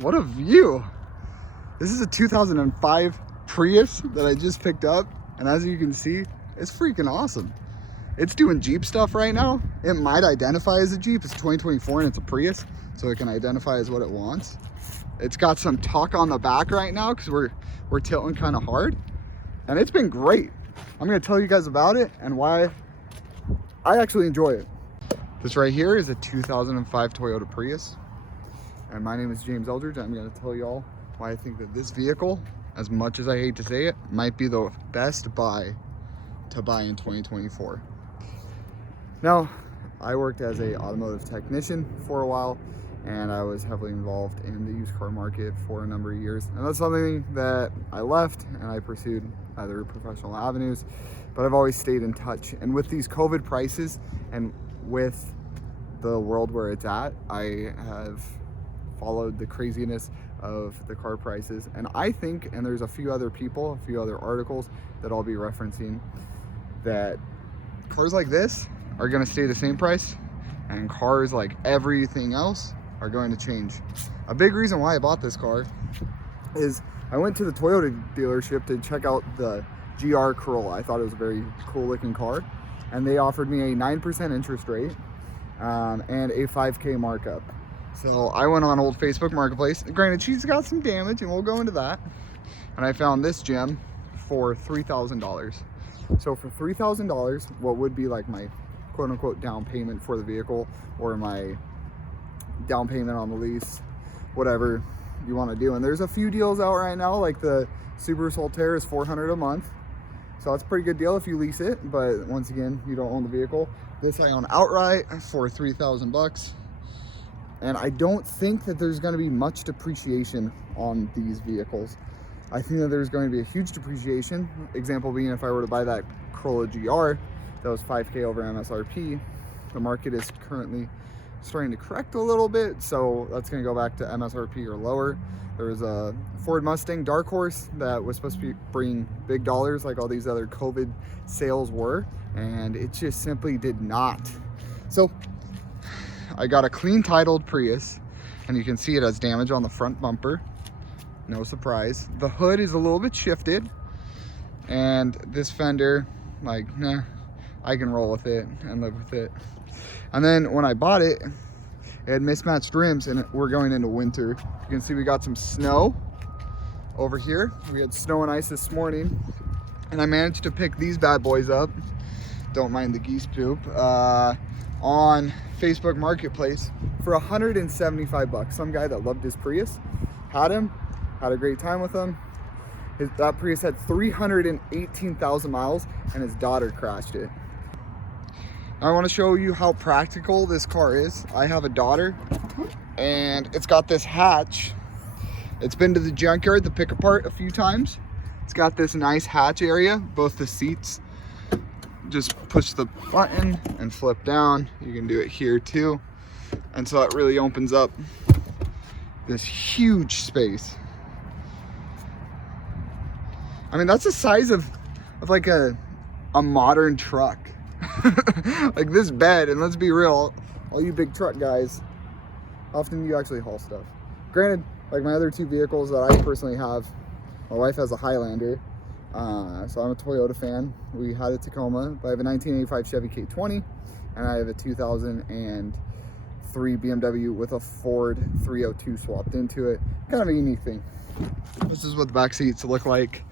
What a view. This is a 2005 Prius that I just picked up. And as you can see, it's freaking awesome. It's doing Jeep stuff right now. It might identify as a Jeep. It's 2024 and it's a Prius, so it can identify as what it wants. It's got some tuck on the back right now because we're tilting kind of hard. And it's been great. I'm gonna tell you guys about it and why I actually enjoy it. This right here is a 2005 Toyota Prius. And my name is James Eldridge. I'm gonna tell y'all why I think that this vehicle, as much as I hate to say it, might be the best buy to buy in 2024. Now, I worked as an automotive technician for a while, and I was heavily involved in the used car market for a number of years. And that's something that I left and I pursued other professional avenues, but I've always stayed in touch. And with these COVID prices and with the world where it's at, I have followed the craziness of the car prices. And I think, and there's a few other people, a few other articles that I'll be referencing, that cars like this are gonna stay the same price, and cars like everything else are going to change. A big reason why I bought this car is I went to the Toyota dealership to check out the GR Corolla. I thought it was a very cool looking car, and they offered me a 9% interest rate and a 5K markup. So I went on old Facebook Marketplace. Granted, she's got some damage and we'll go into that. And I found this gem for $3,000. So for $3,000, what would be like my quote unquote down payment for the vehicle, or my down payment on the lease, whatever you want to do. And there's a few deals out right now, like the Subaru Solterra is $400 a month. So that's a pretty good deal if you lease it, but once again, you don't own the vehicle. This I own outright for $3,000. And I don't think that there's going to be much depreciation on these vehicles. I think that there's going to be a huge depreciation. Example being, if I were to buy that Corolla GR that was 5K over MSRP, the market is currently starting to correct a little bit, so that's going to go back to MSRP or lower. There was a Ford Mustang Dark Horse that was supposed to bring big dollars like all these other COVID sales were, and it just simply did not. So I got a clean titled Prius, and you can see it has damage on the front bumper. No surprise. The hood is a little bit shifted, and this fender, like, nah, I can roll with it and live with it. And then when I bought it, it had mismatched rims, and we're going into winter. You can see we got some snow over here. We had snow and ice this morning, and I managed to pick these bad boys up, don't mind the geese poop, on Facebook Marketplace for 175 bucks. Some guy that loved his Prius had him, had a great time with him. That Prius had 318,000 miles, and his daughter crashed it. I want to show you how practical this car is. I have a daughter, and it's got this hatch. It's been to the junkyard to pick apart a few times. It's got this nice hatch area, both the seats. Just push the button and flip down. You can do it here too. And so it really opens up this huge space. I mean, that's the size of like a modern truck. Like this bed, and let's be real, all you big truck guys, often you actually haul stuff. Granted, like my other two vehicles that I personally have, my wife has a Highlander, so I'm a Toyota fan. We had a Tacoma, but I have a 1985 Chevy K20, and I have a 2003 BMW with a Ford 302 swapped into it. Kind of a unique thing. This is what the back seats look like.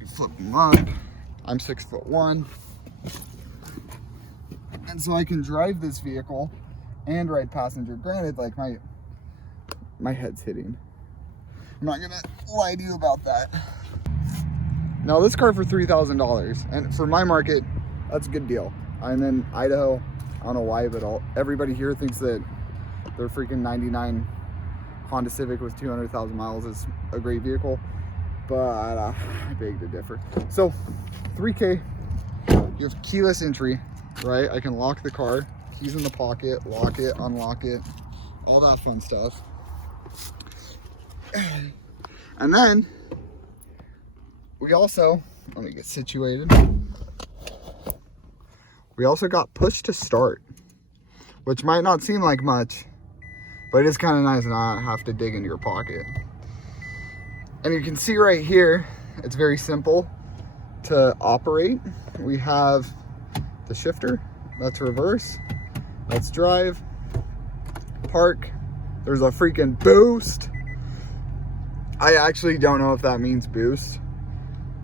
You flip them up. I'm 6'1", and so I can drive this vehicle and ride passenger. Granted, like my head's hitting. I'm not gonna lie to you about that. Now this car for $3,000, and for my market, that's a good deal. I'm in Idaho. I don't know why, but everybody here thinks that their freaking 99 Honda Civic with 200,000 miles is a great vehicle, but I beg to differ. So 3K, you have keyless entry, right? I can lock the car, keys in the pocket, lock it, unlock it, all that fun stuff. And then we also, let me get situated. We also got push to start, which might not seem like much, but it's kind of nice to not have to dig into your pocket. And you can see right here, it's very simple to operate. We have the shifter, that's reverse, that's drive, park, there's a freaking boost. I actually don't know if that means boost,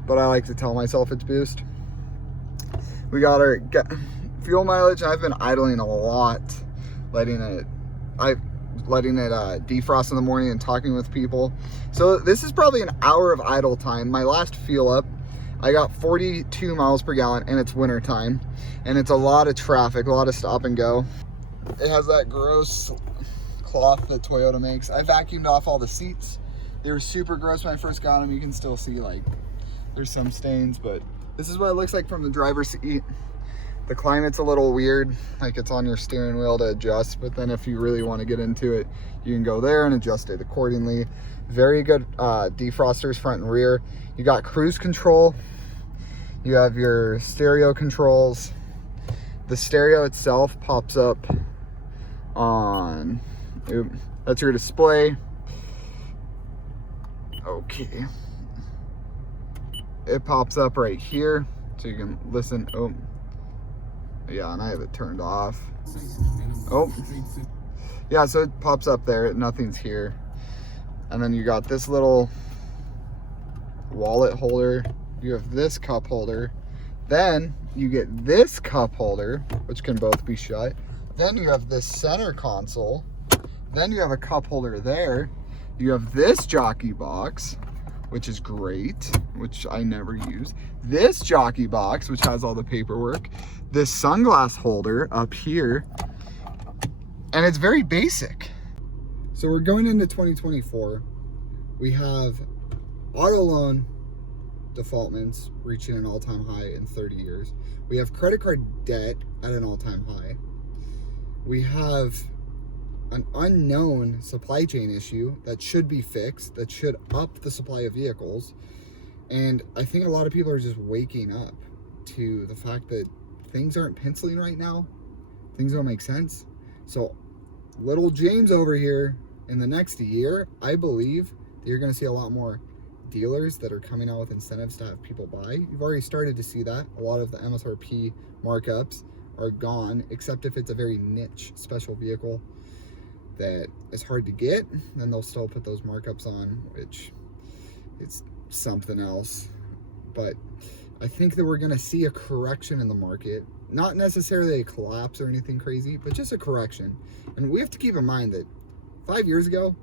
but I like to tell myself it's boost. We got our fuel mileage. I've been idling a lot, letting it defrost in the morning and talking with people. So this is probably an hour of idle time. My last fuel up, I got 42 miles per gallon, and it's winter time, and it's a lot of traffic, a lot of stop and go. It has that gross cloth that Toyota makes. I vacuumed off all the seats. They were super gross when I first got them. You can still see like there's some stains, but this is what it looks like from the driver's seat. The climate's a little weird, like it's on your steering wheel to adjust, but then if you really want to get into it, you can go there and adjust it accordingly. Very good defrosters front and rear. You got cruise control. You have your stereo controls. The stereo itself pops up on, that's your display. Okay. It pops up right here, so you can listen. Oh, yeah, and I have it turned off. Oh, yeah, so it pops up there. Nothing's here. And then you got this little wallet holder. You have this cup holder. Then you get this cup holder, which can both be shut. Then you have this center console. Then you have a cup holder there. You have this jockey box, which is great, which I never use. This jockey box, which has all the paperwork. This sunglass holder up here. And it's very basic. So we're going into 2024. We have auto loan defaultments reaching an all-time high in 30 years. We have credit card debt at an all-time high. We have an unknown supply chain issue that should be fixed, that should up the supply of vehicles. And I think a lot of people are just waking up to the fact that things aren't penciling right now. Things don't make sense. So little James over here, in the next year, I believe that you're going to see a lot more dealers that are coming out with incentives to have people buy. You've already started to see that. A lot of the MSRP markups are gone, except if it's a very niche special vehicle that is hard to get, then they'll still put those markups on, which it's something else. But I think that we're going to see a correction in the market, not necessarily a collapse or anything crazy, but just a correction. And we have to keep in mind that 5 years ago,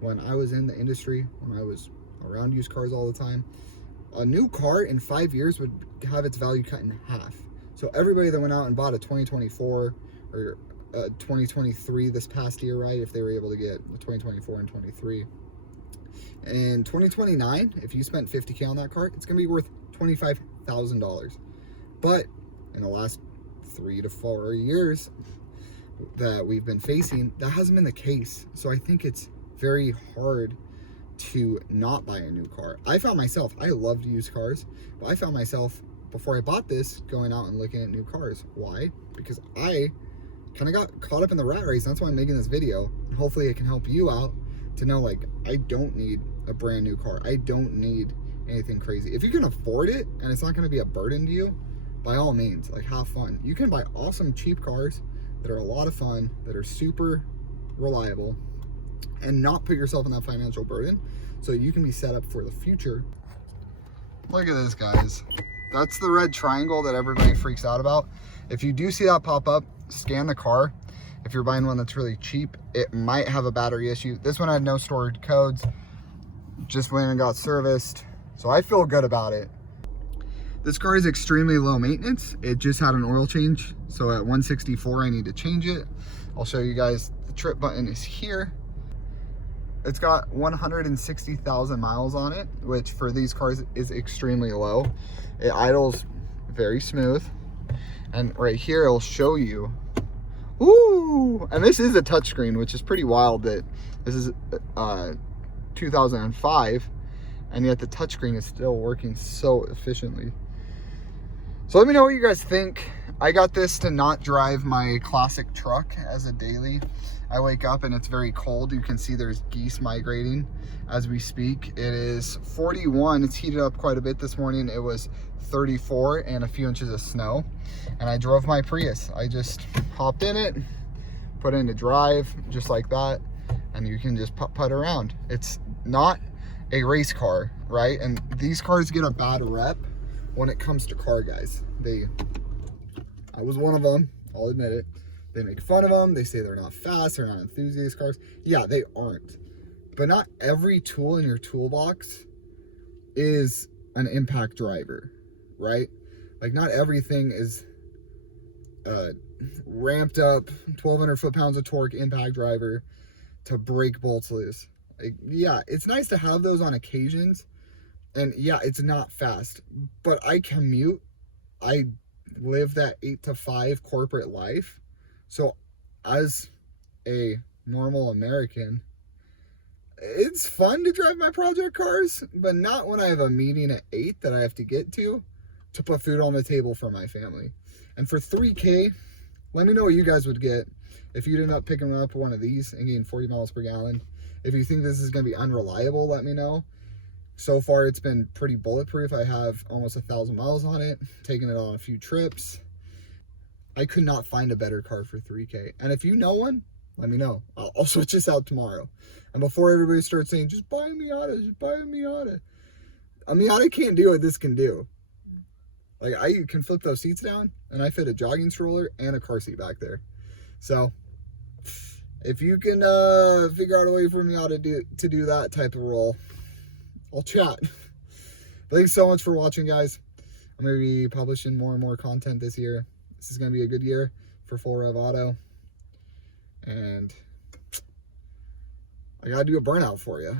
when I was in the industry, when I was around used cars all the time, a new car in 5 years would have its value cut in half. So everybody that went out and bought a 2024 or 2023 this past year, right, if they were able to get the 2024 and 23, in 2029, if you spent $50K on that car, it's going to be worth $25,000. But in the last 3 to 4 years that we've been facing, that hasn't been the case. So I think it's very hard to not buy a new car. I found myself, I loved used cars, but I found myself, before I bought this, going out and looking at new cars. Why? Because I kind of got caught up in the rat race, and that's why I'm making this video. And hopefully it can help you out to know, like, I don't need a brand new car. I don't need anything crazy. If you can afford it and it's not going to be a burden to you, by all means, like, have fun. You can buy awesome cheap cars that are a lot of fun, that are super reliable, and not put yourself in that financial burden, so you can be set up for the future. Look at this, guys. That's the red triangle that everybody freaks out about. If you do see that pop up, scan the car. If you're buying one that's really cheap, it might have a battery issue. This one had no stored codes, just went and got serviced, so I feel good about it. This car is extremely low maintenance. It just had an oil change, so at 164 I need to change it. I'll show you guys. The trip button is here. It's got 160,000 miles on it, which for these cars is extremely low. It idles very smooth. And right here, it'll show you. Ooh! And this is a touchscreen, which is pretty wild that this is 2005, and yet the touchscreen is still working so efficiently. So let me know what you guys think. I got this to not drive my classic truck as a daily. I wake up and it's very cold. You can see there's geese migrating as we speak. It is 41. It's heated up quite a bit this morning. It was 34 and a few inches of snow. And I drove my Prius. I just hopped in it, put it into drive just like that, and you can just putt around. It's not a race car, right? And these cars get a bad rep when it comes to car guys. I was one of them, I'll admit it. They make fun of them. They say they're not fast, they're not enthusiast cars. Yeah, they aren't. But not every tool in your toolbox is an impact driver, right? Like not everything is ramped up 1,200 foot-pounds of torque impact driver to break bolts loose. Like, yeah, it's nice to have those on occasions. And yeah, it's not fast, but I commute. I live that 8 to 5 corporate life. So as a normal American, it's fun to drive my project cars, but not when I have a meeting at 8 that I have to get to put food on the table for my family. And for $3K, let me know what you guys would get if you'd end up picking up one of these and getting 40 miles per gallon. If you think this is going to be unreliable, let me know. So far, it's been pretty bulletproof. I have almost 1,000 miles on it, taking it on a few trips. I could not find a better car for $3K. And if you know one, let me know. I'll switch this out tomorrow. And before everybody starts saying, just buy a Miata, just buy a Miata. A Miata can't do what this can do. Like, I can flip those seats down, and I fit a jogging stroller and a car seat back there. So, if you can figure out a way for Miata to do that type of role, I'll chat. Thanks so much for watching, guys. I'm going to be publishing more and more content this year. This is going to be a good year for Full Rev Auto. And I got to do a burnout for you.